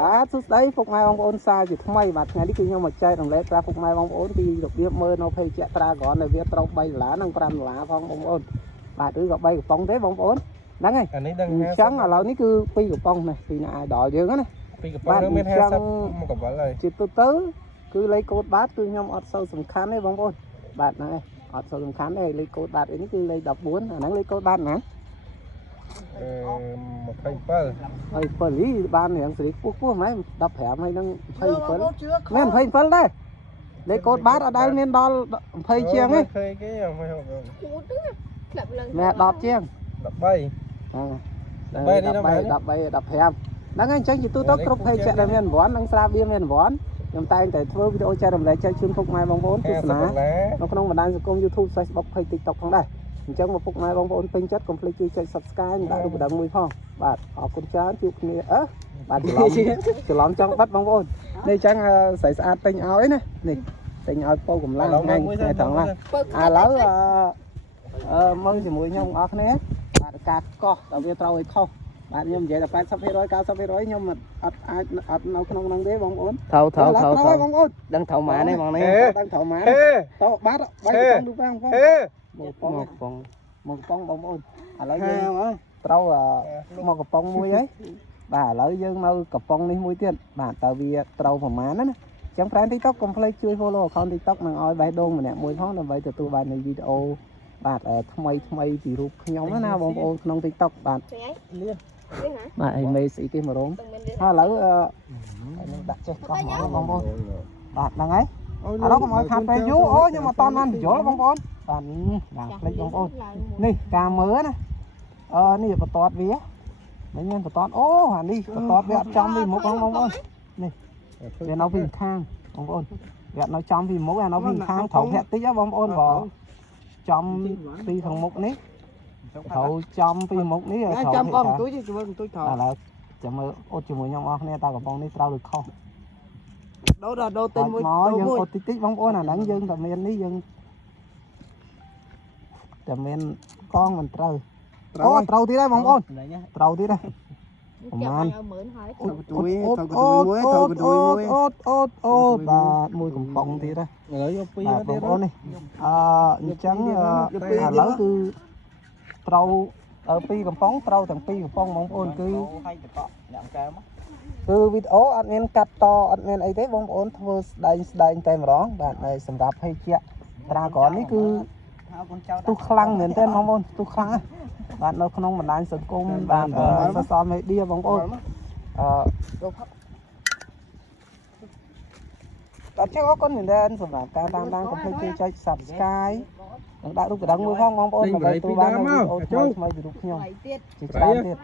បាទសួស្តីពុកម៉ែបងប្អូនសាជាថ្មីបាទថ្ងៃនេះគឺខ្ញុំមកចែករំលែកប្រាប់ពុកម៉ែបងប្អូនពីរបៀបមើលនៅភេទជ្ជៈត្រាក្រនដែលវាត្រូវ$3និង$5ផងបងប្អូនបាទឬក៏3កំប៉ុងទេបងប្អូនហ្នឹងហើយអានេះដឹងអញ្ចឹងឥឡូវនេះគឺ2កំប៉ុងនេះពីអ្នក idol យើងណា2កំប៉ុងនឹងមាន50មកកវលហើយជាទូទៅគឺលេខកូដបាតគឺខ្ញុំអត់សូវសំខាន់ទេបងប្អូនបាទហ្នឹងហើយអត់សូវសំខាន់ទេលេខកូដបាតនេះគឺលេខ14អាហ្នឹងលេខកូដបាតណា27នេះបានរៀងសេរីពោះម៉ែ15ហើយនឹង27មែន27ដែរលេខកូដបាតអត់ដែលមានដល់20ជាងទេឃើញគេមិនហូបមែន10ជាង13ហ្នឹងហើយអញ្ចឹងជាទូទៅគ្រប់ភេទជាក់ដែលមានរង្វាន់និងស្រាបៀរមានរង្វាន់ខ្ញុំតែងតែធ្វើវីដេអូចែករំលែកចែកជូនពុកម៉ែបងប្អូនទស្សនានៅក្នុងបណ្ដាញសង្គម YouTube Facebook Page TikTok ផងដែរអញ្ចឹងមកពុកម៉ែបងប្អូនពេញចិត្តកុំភ្លេចជួយចុច Subscribe និងដាក់រូបដងមួយផងបាទអរគុណច្រើនជួបគ្នាបាទច្រឡំចង់បាត់បងប្អូននេះអញ្ចឹងស្រីស្អាតទិញឲ្យណានេះទិញឲ្យពោកម្លាំងថ្ងៃត្រង់ហ្នឹងឥឡូវមើលជាមួយខ្ញុំអស់គ្នាបាទការកោះតើវាត្រូវឲ្យខុសបាទខ្ញុំនិយាយតែ80% 90%ខ្ញុំអត់នៅក្នុងហ្នឹងទេបងប្អូនថោបងប្អូនដឹងថោម៉ានេះបងនេះដឹងថោម៉ាតោបាទ3កំប៉ុងទូផងមកកំប៉ុងបងប្អូនឥឡូវយើងត្រូវមកកំប៉ុងមួយហើយបាទឥឡូវយើងនៅកំប៉ុងនេះមួយទៀតបាទតើវាត្រូវប្រមាណណាអញ្ចឹង Friend TikTok កុំភ្លេចជួយ follow account TikTok នឹងឲ្យបេះដូងម្នាក់មួយផងដើម្បីទទួលបាននៃវីដេអូបាទថ្មីពីរូបខ្ញុំណាបងប្អូនក្នុង TikTok បាទបាទអីមេស្អីគេមករងហើយឥឡូវខ្ញុំដាក់ចេះកោះបងប្អូនបាទហ្នឹងហើយឥឡូវកុំឲ្យខាត់ពេលយូរអូខ្ញុំអត់តន់បានបញ្យល់បងប្អូនបាទភ្លេចបងប្អូននេះការមើលណានេះបន្ទាត់វាមិនមានបន្ទាត់អូអានេះបន្ទាត់វាអត់ចំពីមុខបងប្អូននេះវានៅពីខាងបងប្អូនវាអត់នៅចំពីមុខអានៅពីខាងត្រូវធាក់តិចបងប្អូនបើចំពីខាងមុខនេះត្រូវចំពីមុខនេះចំកន្ទុយជាមួយកន្ទុយត្រូវឥឡូវចាំមើលអត់ជាមួយខ្ញុំអស់គ្នាតើកំប៉ុងនេះត្រូវឬខុសដូរទិញមួយយើងអត់តិចបងប្អូនអាហ្នឹងយើងតែមាននេះយើងតែមានកងមិនត្រូវអូត្រូវទៀតហើយបងប្អូនត្រូវទៀតហើយប្រហែលអូបាទមួយកំប៉ុងទៀតហើយឥឡូវយកពីរទៀតបងប្អូននេះអញ្ចឹងឥឡូវគឺត្រូវ2កំប៉ុងត្រូវទាំង2កំប៉ុងបងប្អូនគឺវីដេអូអត់មានកាត់តអត់មានអីទេបងប្អូនធ្វើស្ដែងតែម្ដងបាទហើយសម្រាប់ភេទជ្ជៈត្រាក្រននេះគឺទុះខ្លាំងមែនទែនបងប្អូនទុះខ្លាំងបាទនៅក្នុងបណ្ដាញសង្គមបាទsocial media បងប្អូនបាទចឹងអរគុណមែនទែនសម្រាប់ការតាមដានកុំភ្លេចចុច Subscribe និងដាក់រូបកណ្ដឹងមួយផងបងប្អូនដើម្បីទទួលបានវីដេអូថ្មីពីរូបខ្ញុំជាច្រើនទៀត